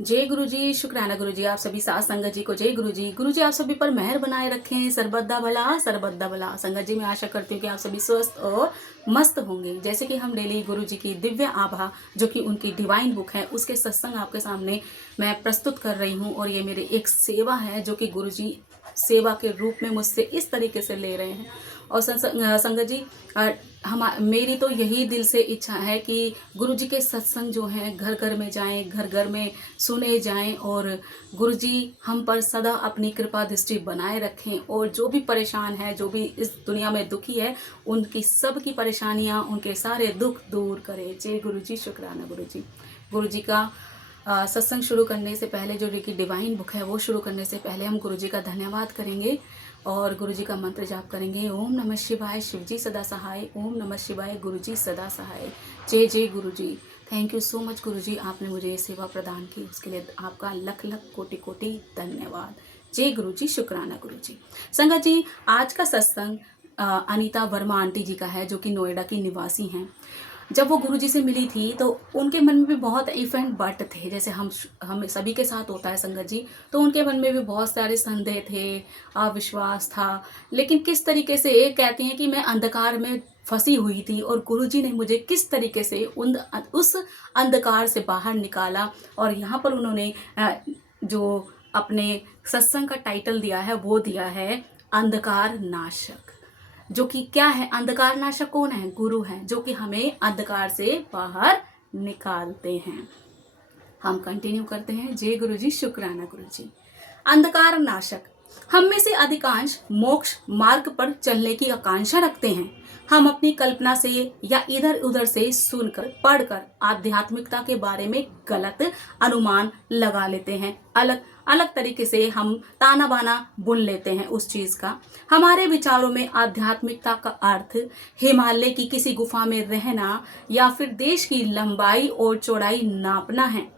जय गुरु जी, शुक्राना गुरु जी। आप सभी साथ संगत जी को जय गुरु जी। गुरु जी आप सभी पर मेहर बनाए रखें, सर्वदा भला सर्वदा भला। संगत जी मैं आशा करती हूँ कि आप सभी स्वस्थ और मस्त होंगे। जैसे कि हम डेली गुरु जी की दिव्य आभा जो कि उनकी डिवाइन बुक है उसके सत्संग आपके सामने मैं प्रस्तुत कर रही हूँ, और ये मेरी एक सेवा है जो कि गुरु जी सेवा के रूप में मुझसे इस तरीके से ले रहे हैं। और संगत जी हम मेरी तो यही दिल से इच्छा है कि गुरु जी के सत्संग जो हैं घर घर में जाएं, घर घर में सुने जाएं, और गुरु जी हम पर सदा अपनी कृपा दृष्टि बनाए रखें, और जो भी परेशान है, जो भी इस दुनिया में दुखी है, उनकी सब की परेशानियां, उनके सारे दुख दूर करे। जय गुरु जी, शुक्राना गुरु जी। गुरु जी का सत्संग शुरू करने से पहले, जो की डिवाइन बुक है वो शुरू करने से पहले हम गुरु जी का धन्यवाद करेंगे और गुरु जी का मंत्र जाप करेंगे। ओम नमः शिवाय, शिव जी सदा सहाय। ओम नमः शिवाय, गुरु जी सदा सहाय। जय जय गुरु जी। थैंक यू सो मच गुरु जी, आपने मुझे ये सेवा प्रदान की, उसके लिए आपका लख लख कोटि कोटि धन्यवाद। जय गुरु जी, शुक्राना गुरु जी। संगत जी आज का सत्संग अनीता वर्मा आंटी जी का है, जो कि नोएडा की निवासी हैं। जब वो गुरुजी से मिली थी तो उनके मन में भी बहुत इफ एंड बट थे, जैसे हम सभी के साथ होता है संगत जी। तो उनके मन में भी बहुत सारे संदेह थे, अविश्वास था। लेकिन किस तरीके से कहती हैं कि मैं अंधकार में फंसी हुई थी, और गुरुजी ने मुझे किस तरीके से उस अंधकार से बाहर निकाला। और यहाँ पर उन्होंने जो अपने सत्संग का टाइटल दिया है वो दिया है अंधकार नाशक। जो कि क्या है, अंधकार नाशक कौन है? गुरु हैं, जो कि हमें अंधकार से बाहर निकालते हैं। हम कंटिन्यू करते हैं। जय गुरु जी, शुक्राना गुरु जी। अंधकार नाशक। हम में से अधिकांश मोक्ष मार्ग पर चलने की आकांक्षा रखते हैं। हम अपनी कल्पना से या इधर उधर से सुनकर पढ़कर आध्यात्मिकता के बारे में गलत अनुमान लगा लेते हैं। अलग अलग तरीके से हम ताना बाना बुन लेते हैं उस चीज का। हमारे विचारों में आध्यात्मिकता का अर्थ हिमालय की किसी गुफा में रहना या फिर देश की लंबाई और चौड़ाई नापना है।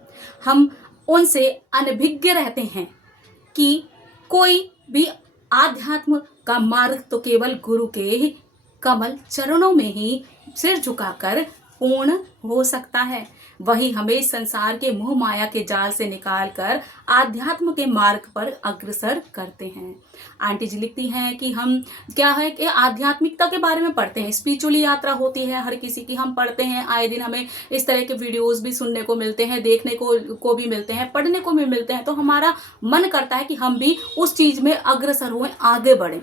हम उनसे अनभिज्ञ रहते हैं कि कोई भी आध्यात्म का मार्ग तो केवल गुरु के कमल चरणों में ही सिर झुकाकर पूर्ण हो सकता है। वही हमें संसार के मोह माया के जाल से निकालकर आध्यात्म के मार्ग पर अग्रसर करते हैं। आंटी जी लिखती हैं कि हम क्या है कि आध्यात्मिकता के बारे में पढ़ते हैं, स्पिरिचुअली यात्रा होती है हर किसी की, हम पढ़ते हैं आए दिन, हमें इस तरह के वीडियोस भी सुनने को मिलते हैं, देखने को भी मिलते हैं, पढ़ने को भी मिलते हैं। तो हमारा मन करता है कि हम भी उस चीज में अग्रसर हुए, आगे बढ़े।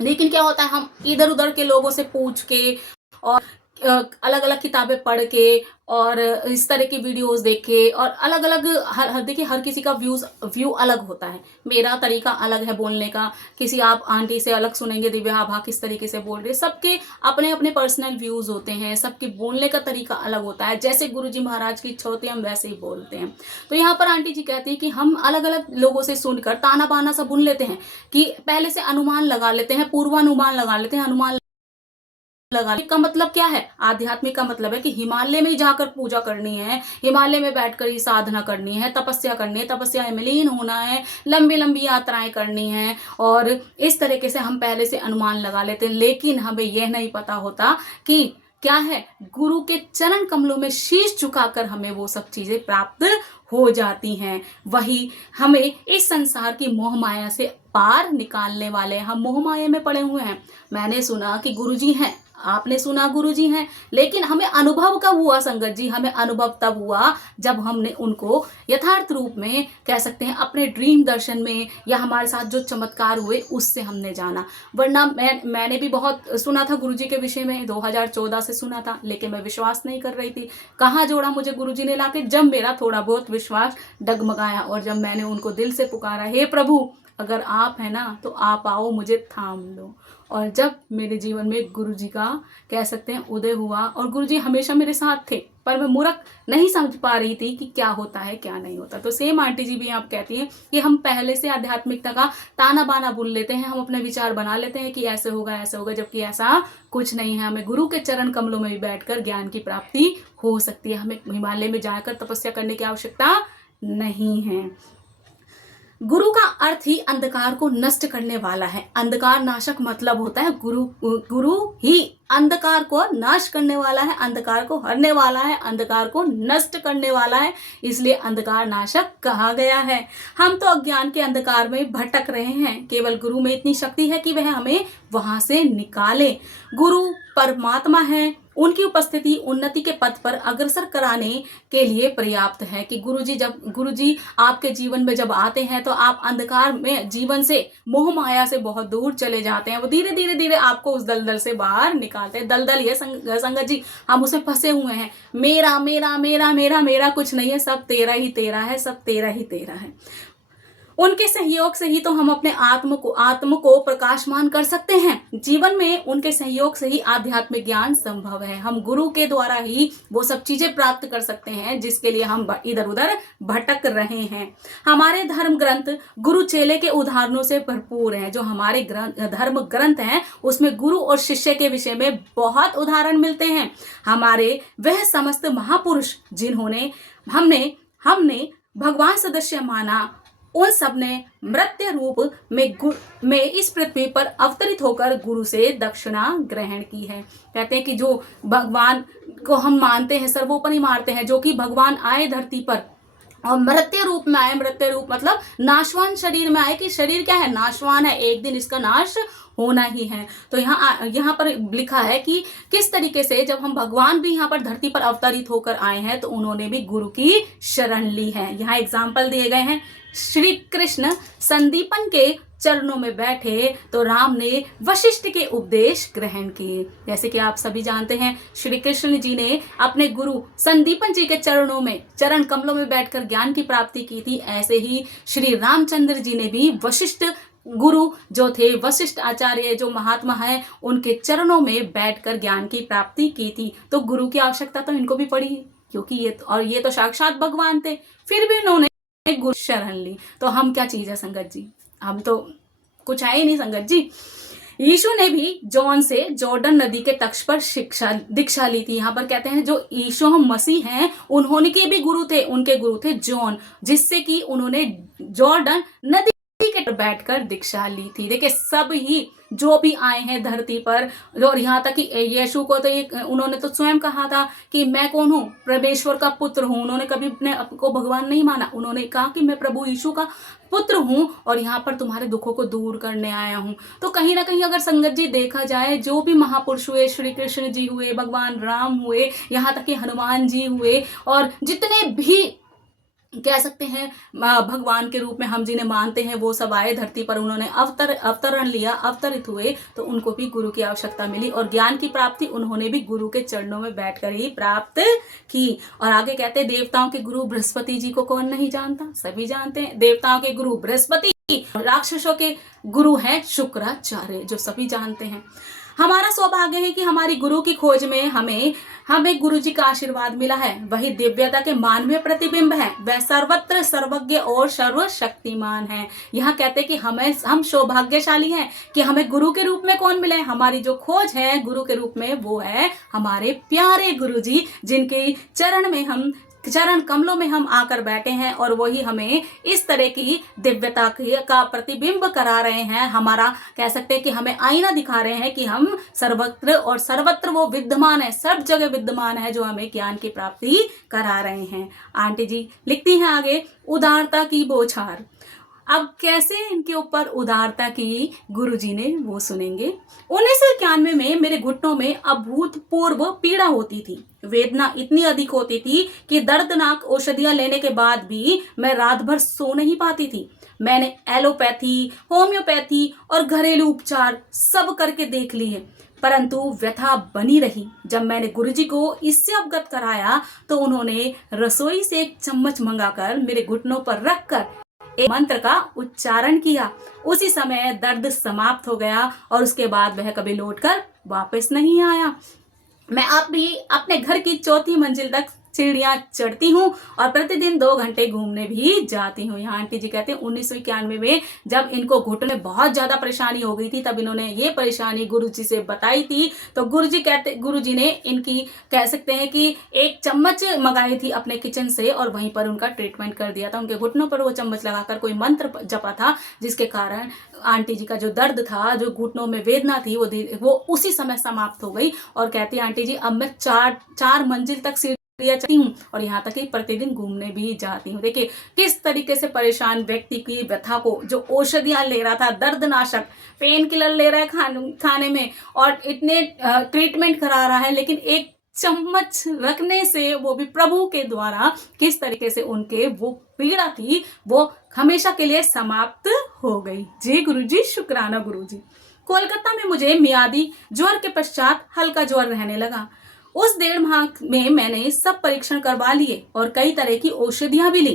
लेकिन क्या होता है, हम इधर उधर के लोगों से पूछ के और अलग अलग किताबें पढ़ के और इस तरह की वीडियोस देख के, और अलग अलग देखिए हर किसी का व्यू अलग होता है। मेरा तरीका अलग है बोलने का, किसी आप आंटी से अलग सुनेंगे दिव्या आभा किस तरीके से बोल रहे, सबके अपने अपने पर्सनल व्यूज होते हैं, सबके बोलने का तरीका अलग होता है। जैसे गुरुजी महाराज की इच्छा होती है हम वैसे ही बोलते हैं। तो यहाँ पर आंटी जी कहती है कि हम अलग अलग लोगों से सुनकर ताना बाना सा बुन लेते हैं, कि पहले से अनुमान लगा लेते हैं, पूर्वानुमान लगा लेते हैं। अनुमान लगाने का मतलब क्या है? आध्यात्मिक का मतलब है कि हिमालय में ही जाकर पूजा करनी है, हिमालय में बैठकर ही साधना करनी है, तपस्या करनी है, तपस्या में लीन होना है, लंबी लंबी यात्राएं करनी है। और इस तरीके से हम पहले से अनुमान लगा लेते हैं। लेकिन हमें यह नहीं पता होता कि क्या है, गुरु के चरण कमलों में शीश झुकाकर हमें वो सब चीजें प्राप्त हो जाती हैं। वही हमें इस संसार की मोह माया से पार निकालने वाले। हम मोह माया में पड़े हुए हैं। मैंने सुना कि गुरुजी हैं, आपने सुना गुरुजी हैं, लेकिन हमें अनुभव कब हुआ संगत जी? हमें अनुभव तब हुआ जब हमने उनको यथार्थ रूप में, कह सकते हैं अपने ड्रीम दर्शन में, या हमारे साथ जो चमत्कार हुए उससे हमने जाना। वरना मैंने भी बहुत सुना था गुरुजी के विषय में, 2014 से सुना था, लेकिन मैं विश्वास नहीं कर रही थी। कहाँ जोड़ा मुझे गुरुजी ने लाके, जब मेरा थोड़ा बहुत विश्वास डगमगाया, और जब मैंने उनको दिल से पुकारा, हे प्रभु अगर आप है ना तो आप आओ, मुझे थाम लो। और जब मेरे जीवन में गुरुजी का, कह सकते हैं, उदय हुआ, और गुरुजी हमेशा मेरे साथ थे, पर मैं मूर्ख नहीं समझ पा रही थी कि क्या होता है क्या नहीं होता। तो सेम आंटी जी भी आप कहती हैं कि हम पहले से आध्यात्मिकता का ताना बाना बुन लेते हैं, हम अपने विचार बना लेते हैं कि ऐसे होगा ऐसे होगा, जबकि ऐसा कुछ नहीं है। हमें गुरु के चरण कमलों में भी बैठकर ज्ञान की प्राप्ति हो सकती है। हमें हिमालय में जाकर तपस्या करने की आवश्यकता नहीं है। गुरु का अर्थ ही अंधकार को नष्ट करने वाला है। अंधकार नाशक मतलब होता है गुरु ही अंधकार को नाश करने वाला है, अंधकार को हरने वाला है, अंधकार को नष्ट करने वाला है, इसलिए अंधकार नाशक कहा गया है। हम तो अज्ञान के अंधकार में भटक रहे हैं, केवल गुरु में इतनी शक्ति है कि वह हमें वहां से निकाले। गुरु परमात्मा है, उनकी उपस्थिति उन्नति के पथ पर अग्रसर कराने के लिए पर्याप्त है। कि गुरुजी आपके जीवन में जब आते हैं तो आप अंधकार में जीवन से, मोह माया से बहुत दूर चले जाते हैं। वो धीरे धीरे धीरे आपको उस दलदल से बाहर निकालते हैं। दलदल ये संगत जी, हम उसमें फंसे हुए हैं। मेरा मेरा मेरा मेरा मेरा कुछ नहीं है, सब तेरा ही तेरा है, सब तेरा ही तेरा है। उनके सहयोग से ही तो हम अपने आत्म को प्रकाशमान कर सकते हैं। जीवन में उनके सहयोग से ही आध्यात्मिक ज्ञान संभव है। हम गुरु के द्वारा ही वो सब चीजें प्राप्त कर सकते हैं जिसके लिए हम इधर उधर भटक रहे हैं। हमारे धर्म ग्रंथ गुरु चेले के उदाहरणों से भरपूर हैं। जो हमारे धर्म ग्रंथ हैं उसमें गुरु और शिष्य के विषय में बहुत उदाहरण मिलते हैं। हमारे वह समस्त महापुरुष जिन्होंने हमने भगवान सदस्य माना, उन सब ने मृत्यु रूप में इस पृथ्वी पर अवतरित होकर गुरु से दक्षिणा ग्रहण की है। कहते हैं कि जो भगवान को हम मानते हैं, सर्वोपरि मानते हैं, जो कि भगवान आए धरती पर और मृत्यु रूप में आए। मृत्यु रूप मतलब नाशवान शरीर में आए, कि शरीर क्या है, नाशवान है, एक दिन इसका नाश होना ही है। तो यहाँ पर लिखा है कि किस तरीके से जब हम भगवान भी यहाँ पर धरती पर अवतरित होकर आए हैं तो उन्होंने भी गुरु की शरण ली है। यहाँ एग्जाम्पल दिए गए हैं। श्री कृष्ण संदीपन के चरणों में बैठे तो राम ने वशिष्ठ के उपदेश ग्रहण किए। जैसे कि आप सभी जानते हैं, श्री कृष्ण जी ने अपने गुरु संदीपन जी के चरण कमलों में बैठकर ज्ञान की प्राप्ति की थी। ऐसे ही श्री रामचंद्र जी ने भी वशिष्ठ गुरु जो थे, वशिष्ठ आचार्य जो महात्मा है, उनके चरणों में बैठकर ज्ञान की प्राप्ति की थी। तो गुरु की आवश्यकता तो इनको भी पड़ी, क्योंकि ये तो साक्षात भगवान थे, फिर भी उन्होंने गुरु शरण ली। तो हम क्या चीज है संगत जी, हम तो कुछ है ही नहीं संगत जी। यीशु ने भी जॉन से जॉर्डन नदी के तट पर दीक्षा ली थी। यहाँ पर कहते हैं जो यीशु मसीह हैं उन्होंने के भी गुरु थे, उनके गुरु थे जॉन, जिससे कि उन्होंने जॉर्डन नदी के बैठकर दीक्षा ली थी। देखिए सब ही जो भी आए हैं धरती पर, और यहाँ तक कि यीशु को तो उन्होंने तो स्वयं कहा था कि मैं कौन हूँ, परमेश्वर का पुत्र हूँ। उन्होंने कभी अपने आप को भगवान नहीं माना, उन्होंने कहा कि मैं प्रभु यीशु का पुत्र हूँ और यहाँ पर तुम्हारे दुखों को दूर करने आया हूँ। तो कहीं ना कहीं अगर संगत जी देखा जाए, जो भी महापुरुष हुए, श्री कृष्ण जी हुए, भगवान राम हुए, यहाँ तक कि हनुमान जी हुए, और जितने भी कह सकते हैं भगवान के रूप में हम जिन्हें मानते हैं, वो सब आए धरती पर, उन्होंने अवतरण लिया, अवतरित हुए, तो उनको भी गुरु की आवश्यकता मिली और ज्ञान की प्राप्ति उन्होंने भी गुरु के चरणों में बैठकर ही प्राप्त की। और आगे कहते हैं देवताओं के गुरु बृहस्पति जी को कौन नहीं जानता, सभी जानते हैं। देवताओं के गुरु बृहस्पति, राक्षसों के गुरु हैं शुक्राचार्य, जो सभी जानते हैं। हमारा सौभाग्य है कि हमारी गुरु की खोज में हमें गुरु जी का आशीर्वाद मिला है। वही दिव्यता के मानवीय प्रतिबिंब है, वह सर्वत्र सर्वज्ञ और सर्वशक्तिमान है। यहाँ कहते हैं कि हम सौभाग्यशाली हैं कि हमें गुरु के रूप में कौन मिले। हमारी जो खोज है गुरु के रूप में, वो है हमारे प्यारे गुरु जी, जिनके चरण कमलों में हम आकर बैठे हैं और वही हमें इस तरह की दिव्यता का प्रतिबिंब करा रहे हैं। हमारा कह सकते हैं कि हमें आईना दिखा रहे हैं कि हम सर्वत्र वो विद्यमान है, सब जगह विद्यमान है, जो हमें ज्ञान की प्राप्ति करा रहे हैं। आंटी जी लिखती हैं आगे, उदारता की बौछार। अब कैसे इनके ऊपर उदारता की गुरुजी ने, वो सुनेंगे। 1991 में मेरे घुटनों में अभूतपूर्व पीड़ा होती थी। वेदना इतनी अधिक होती थी कि दर्दनाक औषधियां लेने के बाद भी मैं रात भर सो नहीं पाती थी। मैंने एलोपैथी, होम्योपैथी और घरेलू उपचार सब करके देख लिए, परंतु व्यथा बनी रही। जब मैंने गुरुजी को इससे अवगत कराया तो उन्होंने रसोई से एक चम्मच मंगाकर मेरे घुटनों पर रखकर एक मंत्र का उच्चारण किया। उसी समय दर्द समाप्त हो गया और उसके बाद वह कभी लौटकर वापस नहीं आया। मैं अब भी अपने घर की 4थी मंजिल तक सीढ़ियाँ चढ़ती हूँ और प्रतिदिन 2 घंटे घूमने भी जाती हूँ। यहाँ आंटी जी कहते हैं 1991 में जब इनको घुटने में बहुत ज़्यादा परेशानी हो गई थी, तब इन्होंने ये परेशानी गुरुजी से बताई थी। तो गुरुजी ने इनकी कह सकते हैं कि 1 चम्मच मंगाई थी अपने किचन से और वहीं पर उनका ट्रीटमेंट कर दिया था। उनके घुटनों पर वो चम्मच लगाकर कोई मंत्र जपा था, जिसके कारण आंटी जी का जो दर्द था, जो घुटनों में वेदना थी, वो उसी समय समाप्त हो गई। और कहती है आंटी जी, अब मैं 4 मंजिल तक चढ़ती हूँ और यहाँ तक कि प्रतिदिन घूमने भी जाती हूँ। देखिए किस तरीके से परेशान व्यक्ति की व्यथा को, जो औषधियां ले रहा था, दर्दनाशक पेन किलर ले रहा है खाने में और इतने ट्रीटमेंट करा रहा है, लेकिन 1 चम्मच रखने से, वो भी प्रभु के द्वारा, किस तरीके से उनके वो पीड़ा थी वो हमेशा के लिए समाप्त हो गई। जी गुरुजी, शुक्राना गुरुजी। कोलकाता में मुझे मियादी ज्वर के पश्चात हल्का ज्वर रहने लगा। उस 1.5 माह में मैंने सब परीक्षण करवा लिए और कई तरह की औषधियां भी ली,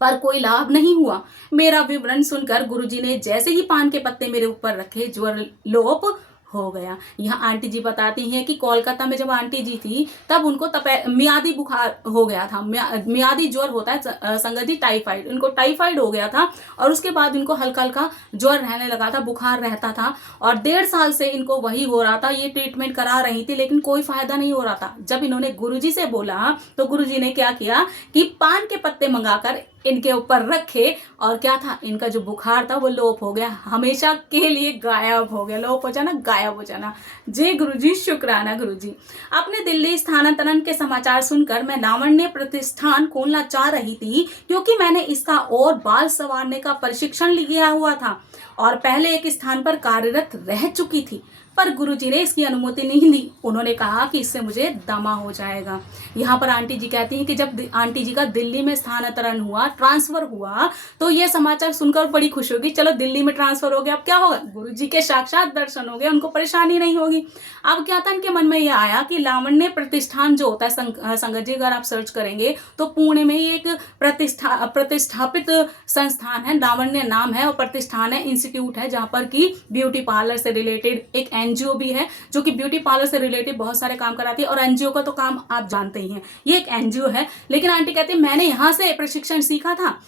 पर कोई लाभ नहीं हुआ। मेरा विवरण सुनकर गुरुजी ने जैसे ही पान के पत्ते मेरे ऊपर रखे, ज्वर लोप हो गया। यहाँ आंटी जी बताती हैं कि कोलकाता में जब आंटी जी थी तब उनको मियादी बुखार हो गया था। मियादी ज्वर होता है संगत जी, टाइफाइड। उनको टाइफाइड हो गया था और उसके बाद इनको हल्का हल्का ज्वर रहने लगा था, बुखार रहता था और 1.5 साल से इनको वही हो रहा था। ये ट्रीटमेंट करा रही थी लेकिन कोई फायदा नहीं हो रहा था। जब इन्होंने गुरुजी से बोला तो गुरुजी ने क्या किया कि पान के पत्ते मंगाकर इनके ऊपर रखे और क्या था, इनका जो बुखार था वो लोप हो गया, हमेशा के लिए गायब हो गया। लोप हो जाना, गायब हो जाना। जय गुरुजी, शुक्राना गुरुजी। अपने दिल्ली स्थानांतरण के समाचार सुनकर मैं लावण्य प्रतिष्ठान खोलना चाह रही थी, क्योंकि मैंने इसका और बाल संवारने का प्रशिक्षण लिया हुआ था और पहले एक स्थान पर कार्यरत रह चुकी थी, पर गुरुजी ने इसकी अनुमति नहीं दी। उन्होंने कहा कि इससे मुझे दमा हो जाएगा। यहाँ पर आंटी जी कहती हैं कि जब आंटी जी का दिल्ली में स्थानांतरण हुआ, ट्रांसफर हुआ, तो ये समाचार सुनकर बड़ी खुश होगी। चलो दिल्ली में ट्रांसफर हो गया, अब क्या होगा, गुरुजी के साक्षात दर्शन हो गए, उनको परेशानी नहीं होगी। अब क्या था, इनके मन में यह आया कि लावण्य प्रतिष्ठान जो होता है संगत जी, अगर आप सर्च करेंगे तो पुणे में ही एक प्रतिष्ठापित संस्थान है, लावण्य नाम है और प्रतिष्ठान है, इंस्टीट्यूट है, जहाँ पर की ब्यूटी पार्लर से रिलेटेड एक एनजीओ भी है जो कि ब्यूटी पार्लर से रिलेटेड बहुत सारे काम कराती है। और एनजीओ का तो काम आप जानते ही हैं, ये एक एनजीओ है। लेकिन आंटी कहते हैं मैंने यहाँ से प्रशिक्षण सीखा था।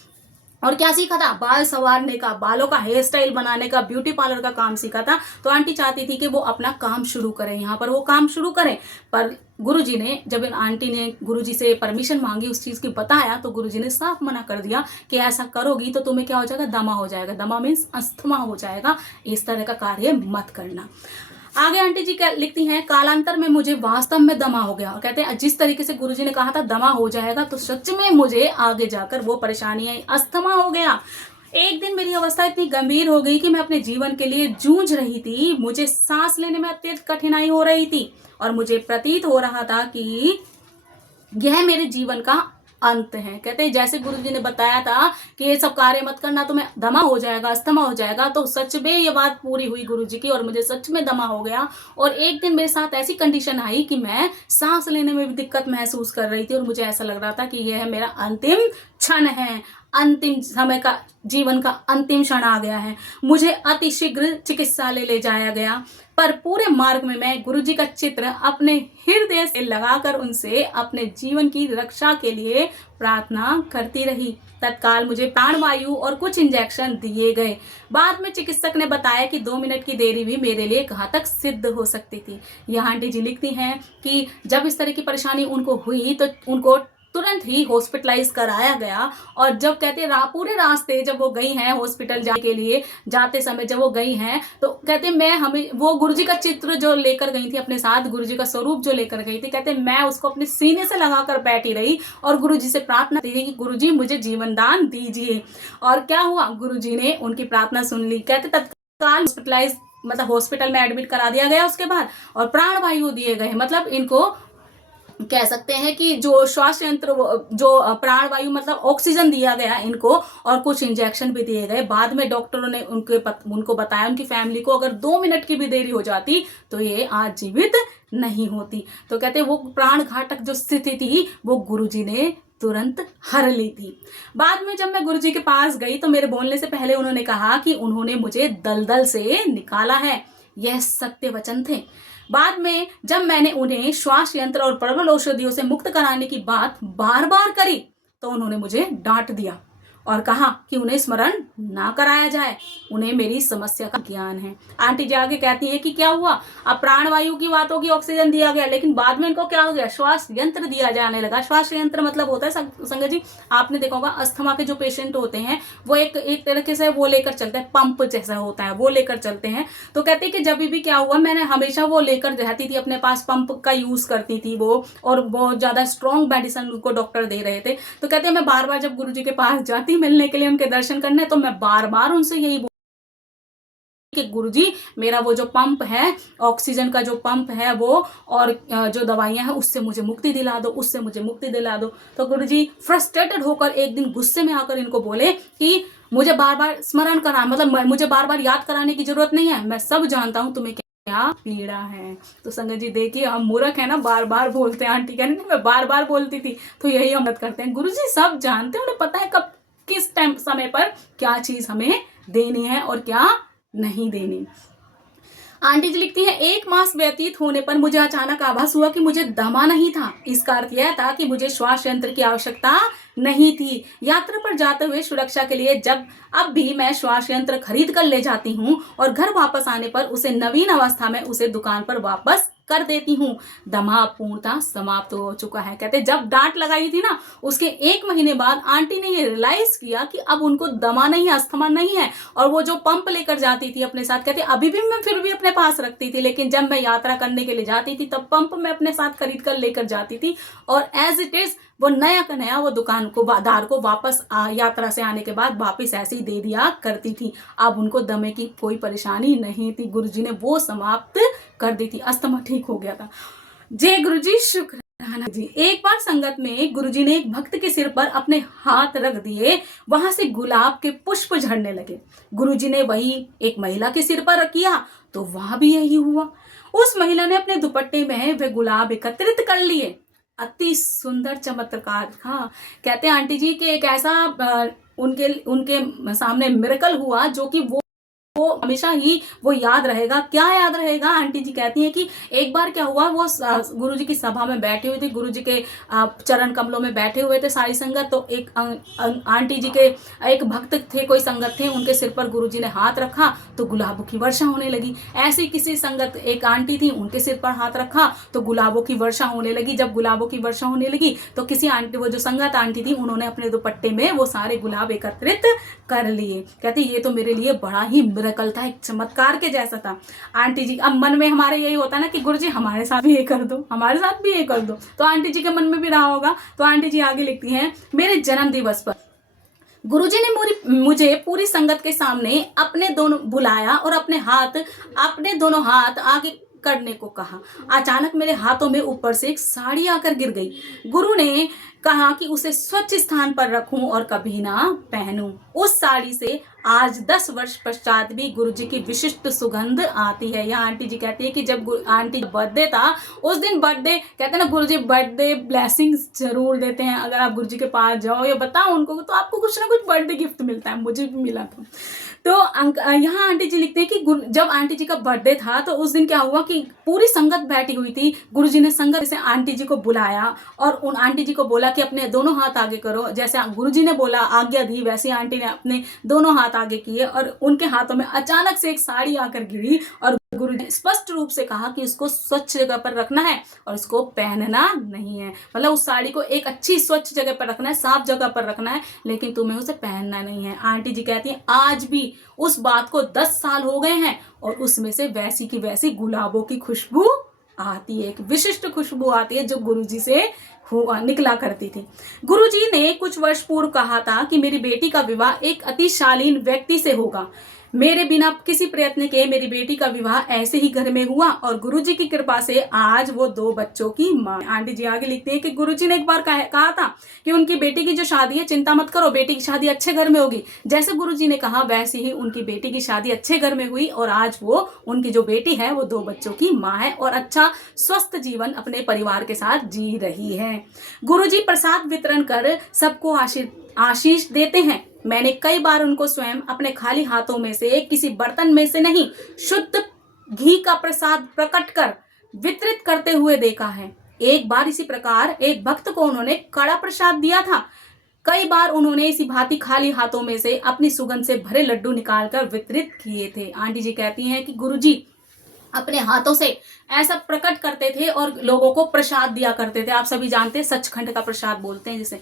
और क्या सीखा था, बाल संवारने का, बालों का हेयर स्टाइल बनाने का, ब्यूटी पार्लर का काम सीखा था। तो आंटी चाहती थी कि वो अपना काम शुरू करें, यहाँ पर वो काम शुरू करें। पर गुरुजी ने, जब इन आंटी ने गुरुजी से परमिशन मांगी, उस चीज की बताया, तो गुरुजी ने साफ मना कर दिया कि ऐसा करोगी तो तुम्हें क्या हो जाएगा, दमा हो जाएगा। दमा मीन्स अस्थमा हो जाएगा, इस तरह का कार्य मत करना। आगे आंटी जी क्या लिखती हैं, कालांतर में मुझे वास्तव में दमा हो गया। और कहते हैं जिस तरीके से गुरुजी ने कहा था दमा हो जाएगा, तो सच में मुझे आगे जाकर वो परेशानी आई, अस्थमा हो गया। एक दिन मेरी अवस्था इतनी गंभीर हो गई कि मैं अपने जीवन के लिए जूझ रही थी। मुझे सांस लेने में अत्यंत कठिनाई हो रही थी और मुझे प्रतीत हो रहा था कि यह मेरे जीवन का अंत है। कहते हैं जैसे गुरुजी ने बताया था कि ये सब कार्य मत करना, तुम्हें दमा हो जाएगा, अस्थमा हो जाएगा, तो सच में ये बात पूरी हुई गुरुजी की और मुझे सच में दमा हो गया। और एक दिन मेरे साथ ऐसी कंडीशन आई कि मैं सांस लेने में भी दिक्कत महसूस कर रही थी और मुझे ऐसा लग रहा था कि यह मेरा अंतिम क्षण है, अंतिम समय का, जीवन का अंतिम क्षण आ गया है। मुझे अतिशीघ्र चिकित्सालय ले जाया गया, पर पूरे मार्ग में मैं गुरुजी का चित्र अपने हृदय से लगाकर उनसे अपने जीवन की रक्षा के लिए प्रार्थना करती रही। तत्काल मुझे प्राणवायु और कुछ इंजेक्शन दिए गए। बाद में चिकित्सक ने बताया कि 2 मिनट की देरी भी मेरे लिए घातक सिद्ध हो सकती थी। यहाँ आंटी जी लिखती हैं कि जब इस तरह की परेशानी उनको हुई तो उनको तुरंत ही हॉस्पिटलाइज कराया गया। और जब कहते हैं पूरे रास्ते जब वो गई हैं हॉस्पिटल जाने के लिए, जाते समय जब वो गई हैं, तो कहते मैं हमें वो गुरुजी का चित्र जो लेकर गई थी अपने साथ, गुरुजी का स्वरूप जो लेकर गई थी, कहते मैं उसको अपने सीने से लगाकर बैठी रही और गुरुजी से प्रार्थना की कि गुरुजी मुझे जीवन दान दीजिए। और क्या हुआ, गुरुजी ने उनकी प्रार्थना सुन ली। कहते तत्काल हॉस्पिटलाइज, मतलब हॉस्पिटल में एडमिट करा दिया गया उसके बाद, और प्राणवायु दिए गए। मतलब इनको कह सकते हैं कि जो श्वास यंत्र, जो प्राणवायु मतलब ऑक्सीजन दिया गया इनको, और कुछ इंजेक्शन भी दिए गए। बाद में डॉक्टरों ने उनको बताया, उनकी फैमिली को, अगर 2 मिनट की भी देरी हो जाती तो ये आज जीवित नहीं होती। तो कहते वो प्राण घातक जो स्थिति थी वो गुरुजी ने तुरंत हर ली थी। बाद में जब मैं गुरुजी के पास गई तो मेरे बोलने से पहले उन्होंने कहा कि उन्होंने मुझे दलदल से निकाला है। यह सत्य वचन थे। बाद में जब मैंने उन्हें श्वास यंत्र और प्रबल औषधियों से मुक्त कराने की बात बार बार करी तो उन्होंने मुझे डांट दिया और कहा कि उन्हें स्मरण ना कराया जाए, उन्हें मेरी समस्या का ज्ञान है। आंटी जी आगे कहती है कि क्या हुआ, अब प्राणवायु की बात होगी, ऑक्सीजन दिया गया, लेकिन बाद में इनको क्या हो गया, श्वास यंत्र दिया जाने लगा। श्वास यंत्र मतलब होता है संगत जी, आपने देखा होगा अस्थमा के जो पेशेंट होते हैं वो एक तरीके से वो लेकर चलते हैं, पंप जैसा होता है वो लेकर चलते हैं। तो कहते हैं कि जब भी क्या हुआ, मैंने हमेशा वो लेकर रहती थी अपने पास, पंप का यूज करती थी वो, और बहुत ज्यादा स्ट्रॉन्ग मेडिसिन उनको डॉक्टर दे रहे थे। तो कहते हैं मैं बार बार जब गुरुजी के पास जाती मिलने के लिए, उनके दर्शन करने, तो मैं बार बार उनसे यही कि गुरुजी मेरा वो जो पंप है, ऑक्सीजन का जो पंप है वो, और जो दवाइयां हैं उससे मुझे मुक्ति दिला दो, उससे मुझे मुक्ति दिला दो। तो गुरुजी फ्रस्ट्रेटेड होकर एक दिन गुस्से में आकर इनको बोले कि मुझे बार बार स्मरण करा, मतलब मुझे बार बार याद कराने की जरूरत नहीं है, मैं सब जानता हूं तुम्हें क्या पीड़ा है। तो संगत जी देखिए, हम मूर्ख है ना, बार बार बोलते हैं। आंटी कहने मैं बार बार बोलती थी, तो यही हम मत करते हैं। गुरुजी सब जानते हैं, उन्हें पता है कब किस टाइम समय पर क्या चीज हमें देनी है और क्या नहीं देनी। आंटी जी लिखती है, 1 मास व्यतीत होने पर मुझे अचानक आभास हुआ कि मुझे दमा नहीं था। इसका अर्थ यह था कि मुझे श्वास यंत्र की आवश्यकता नहीं थी। यात्रा पर जाते हुए सुरक्षा के लिए अब भी मैं श्वास यंत्र खरीद कर ले जाती हूँ और घर वापस आने पर उसे नवीन अवस्था में उसे दुकान पर वापस कर देती हूँ। दमा पूर्णतः समाप्त हो चुका है। कहते जब डांट लगाई थी ना, उसके 1 महीने बाद आंटी ने ये रियलाइज किया कि अब उनको दमा नहीं है, अस्थमा नहीं है, और वो जो पंप लेकर जाती थी अपने साथ, कहते अभी भी मैं फिर भी अपने पास रखती थी, लेकिन जब मैं यात्रा करने के लिए जाती थी तब पंप मैं अपने साथ खरीद कर लेकर जाती थी, और एज इट इज वो नया का नया वो दुकान को दार को वापस यात्रा से आने के बाद वापस ऐसे ही दे दिया करती थी। अब उनको दमे की कोई परेशानी नहीं थी, गुरुजी ने वो समाप्त कर दी थी, अस्थमा ठीक हो गया था। जय गुरुजी, शुक्राना जी। एक बार संगत में गुरुजी ने एक भक्त के सिर पर अपने हाथ रख दिए, वहां से गुलाब के पुष्प झड़ने लगे। गुरुजी ने वही एक महिला के सिर पर किया तो वहां भी यही हुआ। उस महिला ने अपने दुपट्टे में वे गुलाब एकत्रित कर लिए। अति सुंदर चमत्कार। हाँ, कहते हैं आंटी जी कि एक ऐसा उनके सामने मिरेकल हुआ जो कि वो हमेशा ही वो याद रहेगा। क्या याद रहेगा? आंटी जी कहती हैं कि एक बार क्या हुआ, वो गुरुजी की सभा में बैठी हुई थी, गुरुजी के चरण कमलों में बैठे हुए थे सारी संगत। तो एक आंटी जी के एक भक्त थे, कोई संगत थे, उनके सिर पर गुरुजी ने हाथ रखा तो गुलाबों की वर्षा होने लगी। ऐसी किसी संगत एक आंटी थी, उनके सिर पर हाथ रखा तो गुलाबों की वर्षा होने लगी। जब गुलाबों की वर्षा होने लगी तो किसी आंटी, वो जो संगत आंटी थी, उन्होंने अपने दुपट्टे में वो सारे गुलाब एकत्रित कर लिए। कहते ये तो मेरे लिए बड़ा ही मिरेकल था, एक चमत्कार के जैसा था। आंटी जी, अब मन में हमारे यही होता है ना कि गुरुजी हमारे साथ भी ये कर दो, हमारे साथ भी ये कर दो। तो आंटी जी के मन में भी रहा होगा। तो आंटी जी आगे लिखती हैं, मेरे जन्म दिवस पर गुरुजी ने मुझे पूरी संगत के सामने अपने दोनों बुलाया और अपने दोनों हाथ आगे करने को कहा। अचानक मेरे हाथों में ऊपर से एक साड़ी आकर गिर गई। गुरु ने कहा कि उसे स्वच्छ स्थान पर रखूं और कभी ना पहनूं। उस साड़ी से आज 10 वर्ष पश्चात भी गुरुजी की विशिष्ट सुगंध आती है। यह आंटी जी कहती है कि जब आंटी बर्थडे था, उस दिन बर्थडे, कहते हैं ना गुरुजी बर्थडे ब्लेसिंग्स जरूर देते हैं। अगर आप गुरुजी के पास जाओ या बताओ उनको तो आपको कुछ ना कुछ बर्थडे गिफ्ट मिलता है, मुझे भी मिला था। तो यहाँ आंटी जी लिखते हैं कि जब आंटी जी का बर्थडे था तो उस दिन क्या हुआ कि पूरी संगत बैठी हुई थी। गुरुजी ने संगत से आंटी जी को बुलाया और उन आंटी जी को बोला कि अपने दोनों हाथ आगे करो। जैसे गुरुजी ने बोला, आज्ञा दी, वैसे आंटी ने अपने दोनों हाथ आगे किए और उनके हाथों में अचानक से एक साड़ी आकर गिरी और गुरुजी ने स्पष्ट रूप से कहा कि इसको स्वच्छ जगह पर रखना है और इसको पहनना नहीं है। मतलब उस साड़ी को एक अच्छी स्वच्छ जगह पर रखना है, साफ जगह पर रखना है, लेकिन तुम्हें उसे पहनना नहीं है। आंटी जी कहती हैं आज भी उस बात को 10 साल हो गए हैं और उसमें से वैसी की वैसी गुलाबों की खुशबू आती है, एक विशिष्ट खुशबू आती है जो गुरुजी से निकला करती थी। गुरुजी ने कुछ वर्ष पूर्व कहा था कि मेरी बेटी का विवाह एक अति शालीन व्यक्ति से होगा। मेरे बिना किसी प्रयत्न के मेरी बेटी का विवाह ऐसे ही घर में हुआ और गुरुजी की कृपा से आज वो 2 बच्चों की मां। आंटी जी आगे लिखती है कि गुरुजी ने एक बार कहा था कि उनकी बेटी की जो शादी है, चिंता मत करो, बेटी की शादी अच्छे घर में होगी। जैसे गुरुजी ने कहा वैसे ही उनकी बेटी की शादी अच्छे घर में हुई और आज वो उनकी जो बेटी है वो 2 बच्चों की माँ है और अच्छा स्वस्थ जीवन अपने परिवार के साथ जी रही है। गुरुजी प्रसाद वितरण कर सबको आशीष देते हैं। मैंने कई बार उनको स्वयं अपने खाली हाथों में से किसी बर्तन में से नहीं, शुद्ध घी का प्रसाद प्रकट कर वितरित करते हुए देखा है। एक बार इसी प्रकार एक भक्त को उन्होंने कड़ा प्रसाद दिया था। कई बार उन्होंने इसी भांति खाली हाथों में से अपनी सुगंध से भरे लड्डू निकालकर वितरित किए थे। आंटी जी कहती हैं कि गुरुजी अपने हाथों से ऐसा प्रकट करते थे और लोगों को प्रसाद दिया करते थे। आप सभी जानते हैं सचखंड का प्रसाद बोलते हैं जिसे।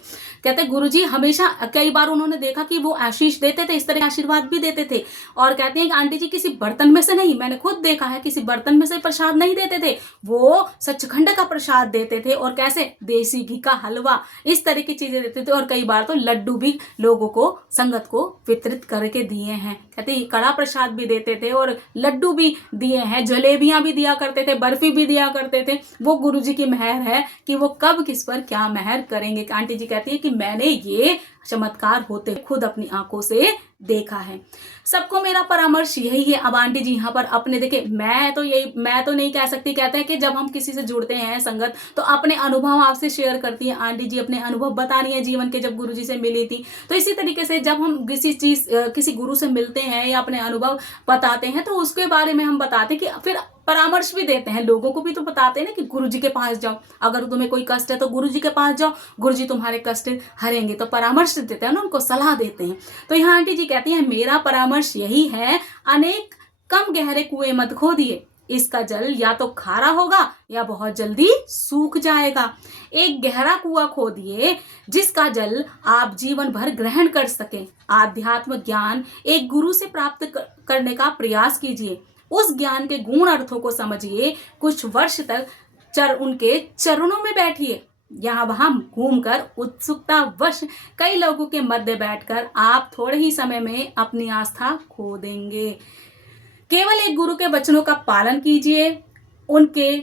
कहते हैं गुरुजी हमेशा, कई बार उन्होंने देखा कि वो आशीष देते थे, इस तरह के आशीर्वाद भी देते थे। और कहते हैं कि आंटी जी किसी बर्तन में से नहीं, मैंने खुद देखा है, किसी बर्तन में से प्रसाद नहीं देते थे, वो सचखंड का प्रसाद देते थे। और कैसे, देसी घी का हलवा, इस तरह की चीजें देते थे। और कई बार तो लड्डू भी लोगों को, संगत को वितरित करके दिए हैं। कहते हैं कड़ा प्रसाद भी देते थे और लड्डू भी दिए हैं, जलेबियां भी दिया करते थे, बर्फी भी दिया करते थे। वो गुरुजी की मेहर है कि वो कब किस पर क्या मेहर करेंगे। आंटी जी कहती है कि मैंने ये चमत्कार होते खुद अपनी आंखों से देखा है। सबको मेरा परामर्श यही है। अब आंटी जी यहाँ पर अपने देखे, मैं तो नहीं कह सकती। कहते हैं कि जब हम किसी से जुड़ते हैं संगत, तो अपने अनुभव आपसे शेयर करती है। आंटी जी अपने अनुभव बता रही है जीवन के, जब गुरुजी से मिली थी। तो इसी तरीके से जब हम किसी गुरु से मिलते हैं या अपने अनुभव बताते हैं, तो उसके बारे में हम बताते कि फिर परामर्श भी देते हैं, लोगों को भी तो बताते हैं ना कि गुरुजी के पास जाओ, अगर तुम्हें कोई कष्ट है तो गुरुजी के पास जाओ, गुरुजी तुम्हारे कष्ट हरेंगे। तो परामर्श देते हैं ना, उनको सलाह देते हैं। तो यहाँ आंटी जी कहती हैं मेरा परामर्श यही है, अनेक कम गहरे कुएं मत खोदिए, इसका जल या तो खारा होगा या बहुत जल्दी सूख जाएगा। एक गहरा कुआं खोदिए जिसका जल आप जीवन भर ग्रहण कर सके। आध्यात्म ज्ञान एक गुरु से प्राप्त करने का प्रयास कीजिए, उस ज्ञान के गुण अर्थों को समझिए, कुछ वर्ष तक उनके चरणों में बैठिए। यहाँ वहां घूमकर उत्सुकता वश कई लोगों के मध्य बैठकर आप थोड़े ही समय में अपनी आस्था खो देंगे। केवल एक गुरु के वचनों का पालन कीजिए। उनके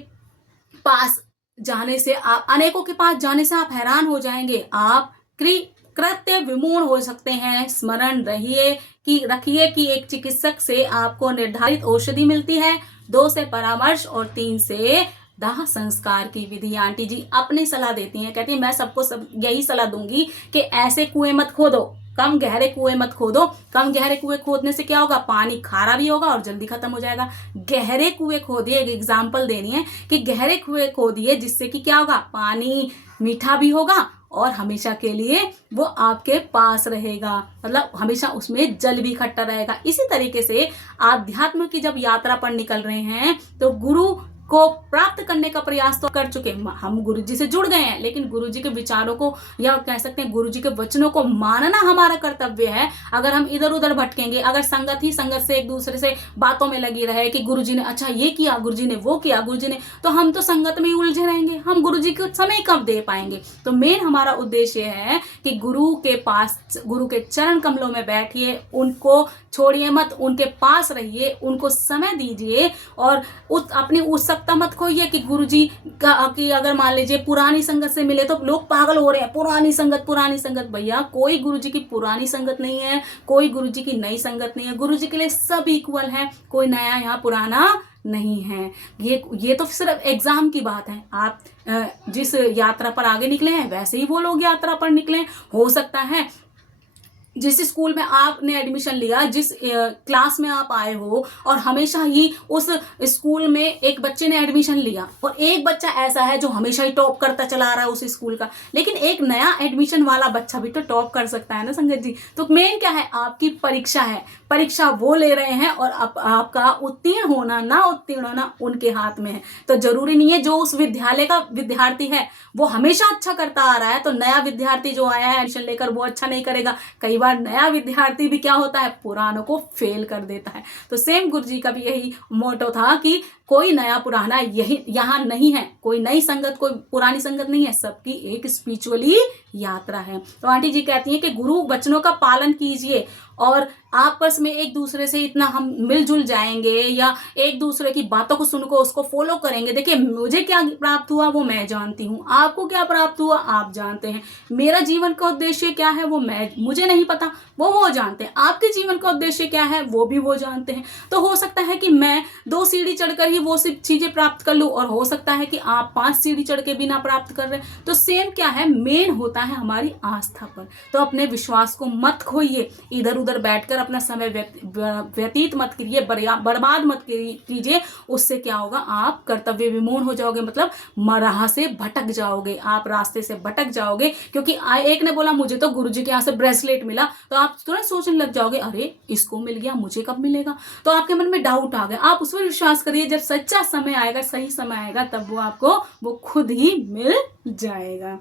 पास जाने से आप, अनेकों के पास जाने से आप हैरान हो जाएंगे। आप कृत्य विमूढ़ हो सकते हैं। स्मरण रखिए कि एक चिकित्सक से आपको निर्धारित औषधि मिलती है, 2 से परामर्श और 3 से दाह संस्कार की विधि। आंटी जी अपनी सलाह देती हैं, कहती है मैं सबको यही सलाह दूंगी कि ऐसे कुएं मत खोदो, कम गहरे कुएं मत खोदो। कम गहरे कुएं खोदने से क्या होगा, पानी खारा भी होगा और जल्दी खत्म हो जाएगा। गहरे कुएं खोदिए, एक एग्जाम्पल देनी है कि गहरे कुएं खोदिए जिससे कि क्या होगा, पानी मीठा भी होगा और हमेशा के लिए वो आपके पास रहेगा, मतलब हमेशा उसमें जल भी इकट्ठा रहेगा। इसी तरीके से आध्यात्म की जब यात्रा पर निकल रहे हैं तो गुरु को प्राप्त करने का प्रयास तो कर चुके हैं, हम गुरुजी से जुड़ गए हैं, लेकिन गुरुजी के विचारों को या कह सकते हैं गुरुजी के वचनों को मानना हमारा कर्तव्य है। अगर हम इधर उधर भटकेंगे, अगर संगत से एक दूसरे से बातों में लगी रहे कि गुरुजी ने अच्छा ये किया, गुरुजी ने वो किया, गुरुजी ने, तो हम तो संगत में ही उलझे रहेंगे, हम गुरुजी को समय कब दे पाएंगे। तो मेन हमारा उद्देश्य है कि गुरु के पास, गुरु के चरण कमलों में बैठिए, उनको छोड़िए मत, उनके पास रहिए, उनको समय दीजिए और अपनी उत्सुकता मत खोइए कि गुरुजी की अगर मान लीजिए पुरानी संगत से मिले तो लोग पागल हो रहे हैं, पुरानी संगत। भैया कोई गुरुजी की पुरानी संगत नहीं है, कोई गुरुजी की नई संगत नहीं है। गुरुजी के लिए सब इक्वल है, कोई नया यहाँ पुराना नहीं है। ये तो सिर्फ एग्जाम की बात है। आप जिस यात्रा पर आगे निकले हैं वैसे ही वो लोग यात्रा पर निकले। हो सकता है जिस स्कूल में आपने एडमिशन लिया, जिस क्लास में आप आए हो, और हमेशा ही उस स्कूल में एक बच्चे ने एडमिशन लिया और एक बच्चा ऐसा है जो हमेशा ही टॉप करता चला रहा है उस स्कूल का, लेकिन एक नया एडमिशन वाला बच्चा भी तो टॉप कर सकता है ना संगत जी। तो मेन क्या है, आपकी परीक्षा है, परीक्षा वो ले रहे हैं और आपका उत्तीर्ण होना ना उत्तीर्ण होना उनके हाथ में है। तो जरूरी नहीं है जो उस विद्यालय का विद्यार्थी है वो हमेशा अच्छा करता आ रहा है तो नया विद्यार्थी जो आया है एडमिशन लेकर वो अच्छा नहीं करेगा। कई बार नया विद्यार्थी भी क्या होता है, पुरानों को फेल कर देता है। तो सेम गुरुजी का भी यही मोटो था कि कोई नया पुराना यही यहाँ नहीं है, कोई नई संगत कोई पुरानी संगत नहीं है, सबकी एक स्पिरिचुअली यात्रा है। तो आंटी जी कहती हैं कि गुरु वचनों का पालन कीजिए और आपस में एक दूसरे से इतना हम मिलजुल जाएंगे या एक दूसरे की बातों को सुनकर उसको फॉलो करेंगे। देखिए मुझे क्या प्राप्त हुआ वो मैं जानती हूँ, आपको क्या प्राप्त हुआ आप जानते हैं, मेरा जीवन का उद्देश्य क्या है वो मुझे नहीं पता, वो जानते हैं, आपके जीवन का उद्देश्य क्या है वो भी वो जानते हैं। तो हो सकता है कि मैं 2 सीढ़ी चढ़कर ही वो सब चीजें प्राप्त कर लूं, और हो सकता है कि आप 5 सीढ़ी चढ़ के भी ना प्राप्त कर रहे हैं। तो सेम क्या है, मेन होता है हमारी आस्था पर। तो अपने विश्वास को मत खोइए, इधर उधर बैठकर अपना समय व्यतीत मत कीजिए, बर्बाद मत कीजिए। उससे क्या होगा, आप कर्तव्य विमूढ़ हो जाओगे, मतलब राह से भटक जाओगे, आप रास्ते से भटक जाओगे। क्योंकि एक ने बोला मुझे तो गुरुजी के यहाँ से ब्रेसलेट मिला, तो आप तुरंत सोचने लग जाओगे अरे इसको मिल गया, मुझे कब मिलेगा। तो आपके मन में डाउट आ गया। आप उस पर विश्वास करिए, जब सच्चा समय आएगा, सही समय आएगा, तब वो आपको वो खुद ही मिल जाएगा।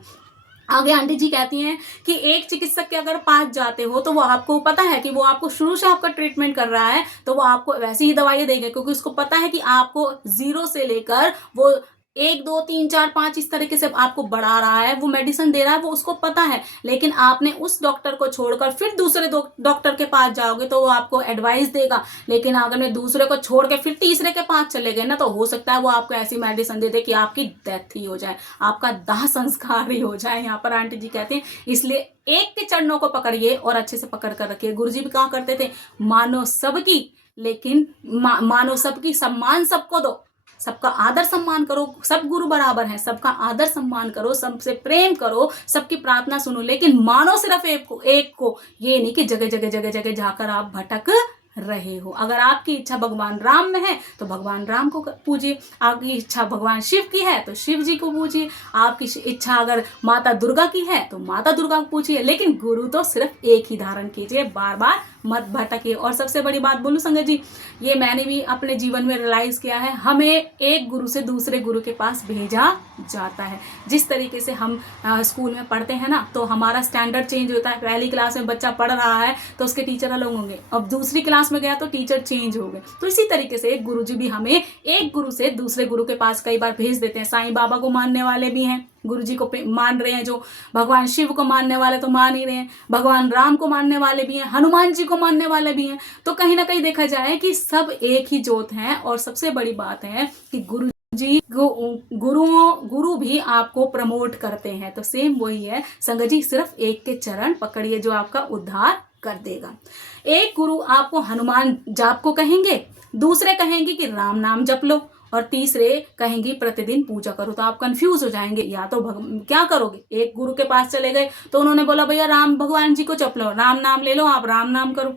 आगे आंटी जी कहती हैं कि एक चिकित्सक के अगर पास जाते हो तो वो आपको पता है कि वो आपको शुरू से आपका ट्रीटमेंट कर रहा है, तो वो आपको वैसी ही दवाइयां देंगे, क्योंकि उसको पता है कि आपको 0 से लेकर वो 1 2 3 4 5 इस तरीके से आपको बढ़ा रहा है, वो मेडिसिन दे रहा है, वो उसको पता है। लेकिन आपने उस डॉक्टर को छोड़कर फिर दूसरे डॉक्टर के पास जाओगे तो वो आपको एडवाइस देगा। लेकिन अगर मैं दूसरे को छोड़ के फिर तीसरे के पास चले गए ना, तो हो सकता है वो आपको ऐसी मेडिसिन दे दे कि आपकी डेथ ही हो जाए, आपका दाह संस्कार ही हो जाए। यहाँ पर आंटी जी कहते हैं इसलिए एक के चरणों को पकड़िए और अच्छे से पकड़ कर रखिए। गुरुजी भी कहा करते थे, मानो सबकी, लेकिन मानो सबकी, सम्मान सबको दो, सबका आदर सम्मान करो, सब गुरु बराबर हैं, सबका आदर सम्मान करो, सबसे प्रेम करो, सबकी प्रार्थना सुनो, लेकिन मानो सिर्फ एक को। ये नहीं कि जगह जगह जगह जगह जाकर आप भटक रहे हो। अगर आपकी इच्छा भगवान राम में है तो भगवान राम को पूजिए, आपकी इच्छा भगवान शिव की है तो शिव जी को पूजिए, आपकी इच्छा अगर माता दुर्गा की है तो माता दुर्गा को पूजिए, लेकिन गुरु तो सिर्फ एक ही धारण कीजिए, बार बार मत भटकिए। और सबसे बड़ी बात बोलूं संगत जी, ये मैंने भी अपने जीवन में रियलाइज किया है, हमें एक गुरु से दूसरे गुरु के पास भेजा जाता है। जिस तरीके से हम स्कूल में पढ़ते हैं ना, तो हमारा स्टैंडर्ड चेंज होता है। पहली क्लास में बच्चा पढ़ रहा है तो उसके टीचर अलग होंगे, अब दूसरी क्लास में गया तो टीचर चेंज हो गए। तो इसी तरीके से एक गुरुजी भी हमें एक गुरु से दूसरे गुरु के पास कई बार भेज देते हैं। साईं बाबा को मानने वाले भी हैं, गुरु जी को मान रहे हैं, जो भगवान शिव को मानने वाले तो मान ही रहे हैं, भगवान राम को मानने वाले भी हैं, हनुमान जी को मानने वाले भी हैं। तो कहीं ना कहीं देखा जाए कि सब एक ही जोत हैं। और सबसे बड़ी बात है कि गुरु जी गुरु भी आपको प्रमोट करते हैं। तो सेम वही है संगत जी, सिर्फ एक के चरण पकड़िए जो आपका उद्धार कर देगा। एक गुरु आपको हनुमान जाप को कहेंगे, दूसरे कहेंगे कि राम नाम जप लो, और तीसरे कहेंगे प्रतिदिन पूजा करो। तो आप कंफ्यूज हो जाएंगे, या तो क्या करोगे। एक गुरु के पास चले गए तो उन्होंने बोला भैया राम भगवान जी को जप लो, राम नाम ले लो, आप राम नाम करो।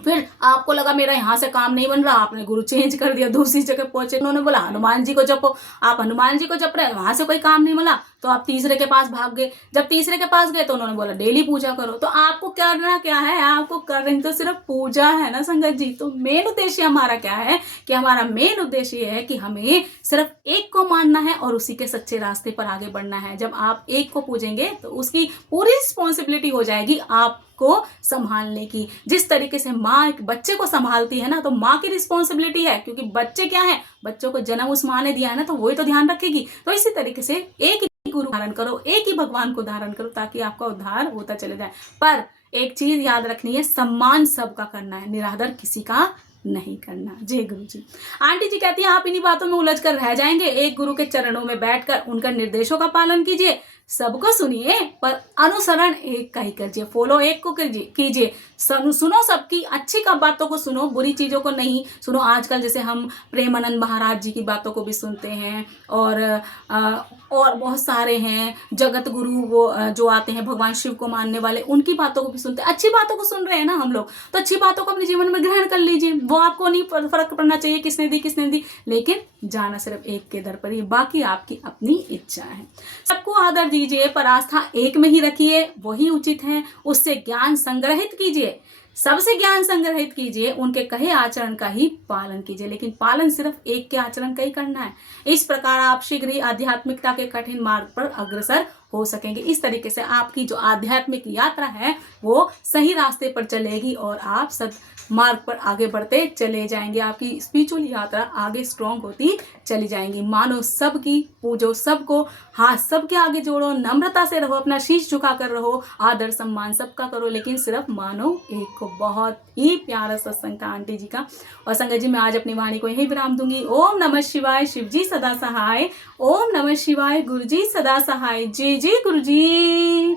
फिर आपको लगा मेरा यहाँ से काम नहीं बन रहा, आपने गुरु चेंज कर दिया, दूसरी जगह पहुंचे, उन्होंने बोला हनुमान जी को जपो, आप हनुमान जी को जप रहे, वहां से कोई काम नहीं मिला तो आप तीसरे के पास भाग गए। जब तीसरे के पास गए तो उन्होंने बोला डेली पूजा करो। तो आपको करना क्या है, आपको कर रहे तो सिर्फ पूजा है ना संगत जी। तो मेन उद्देश्य हमारा क्या है कि हमारा मेन उद्देश्य ये है कि हमें सिर्फ एक को मानना है और उसी के सच्चे रास्ते पर आगे बढ़ना है। जब आप एक को पूजेंगे तो उसकी पूरी रिस्पॉन्सिबिलिटी हो जाएगी आपको संभालने की। जिस तरीके से माँ एक बच्चे को संभालती है ना, तो माँ की रिस्पॉन्सिबिलिटी है, क्योंकि बच्चे क्या है, बच्चों को जन्म उस माँ ने दिया है ना, तो वही तो ध्यान रखेगी। तो इसी तरीके से एक ही गुरु धारण करो, एक ही भगवान को धारण करो, ताकि आपका उद्धार होता चले जाए। पर एक चीज याद रखनी है, सम्मान सबका करना है, निरादर किसी का नहीं करना। जय गुरु जी। आंटी जी कहती है आप इन्हीं बातों में उलझ कर रह जाएंगे। एक गुरु के चरणों में बैठकर उनका निर्देशों का पालन कीजिए, सबको सुनिए पर अनुसरण एक का ही कीजिए, फॉलो एक को कीजिए। सुनो सबकी अच्छी का बातों को सुनो, बुरी चीजों को नहीं सुनो। आजकल जैसे हम प्रेमानंद महाराज जी की बातों को भी सुनते हैं, और बहुत सारे हैं जगत गुरु वो जो आते हैं भगवान शिव को मानने वाले, उनकी बातों को भी सुनते हैं। अच्छी बातों को सुन रहे हैं ना हम लोग, तो अच्छी बातों को अपने जीवन में ग्रहण कर लीजिए। वो आपको नहीं फर्क पड़ना चाहिए किसने दी, लेकिन जाना सिर्फ एक के दर पर ही, बाकी आपकी अपनी इच्छा है। सबको आदर दीजिए पर आस्था एक में ही रखिए, वही उचित है। उससे ज्ञान संग्रहित कीजिए, सबसे ज्ञान संग्रहित कीजिए, उनके कहे आचरण का ही पालन कीजिए, लेकिन पालन सिर्फ एक के आचरण का ही करना है। इस प्रकार आप शीघ्र ही आध्यात्मिकता के कठिन मार्ग पर अग्रसर हो सकेंगे। इस तरीके से आपकी जो आध्यात्मिक यात्रा है वो सही रास्ते पर चलेगी और आप सब मार्ग पर आगे बढ़ते चले जाएंगे। आपकी स्पिरिचुअल यात्रा आगे स्ट्रॉन्ग होती चली जाएंगी। मानो सबकी, पूजो सबको, हाथ सबके आगे जोड़ो, नम्रता से रहो, अपना शीश झुका कर रहो, आदर सम्मान सबका करो, लेकिन सिर्फ मानो एक को। बहुत ही प्यारा सत्संग था आंटी जी का। और संगत जी मैं आज अपनी वाणी को यही विराम दूंगी। ओम नमः शिवाय, शिव जी सदा सहाय। ओम नमः शिवाय, गुरु जी सदा सहाय। जय जय गुरु जी।